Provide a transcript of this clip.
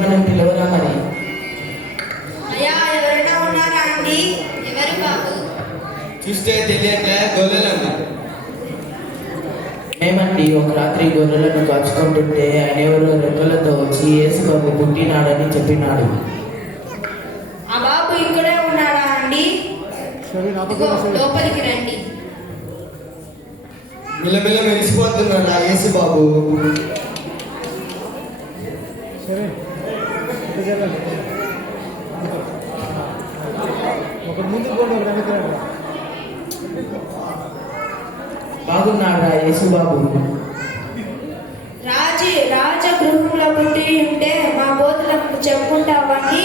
మనం పిలవరా మరి? అయ్యా ఎవరైనా ఉన్నారా అండి? ఎవరు బాబు? చూస్తే తెలియట్లే, గొల్లలన్నారు. మేమండి ఒక రాత్రి గొర్రెలను కాచుకుంటుంటే ఆయన ఎవరో రెక్కలతో వచ్చి యేసు బాబు పుట్టినాడని చెప్పినాడు. ఆ బాబు ఇక్కడే ఉన్నాడా అండి? ఇదిగో, లోపలికి రండి. మిల్లమిల్ల మెరిసిపోతున్నాడు ఆ యేసు బాబు. బాగున్నాడా యేసు బాబు? రాజగృహంలో పుట్టి ఉంటే మా బోధులకు చెప్పుకుంటావని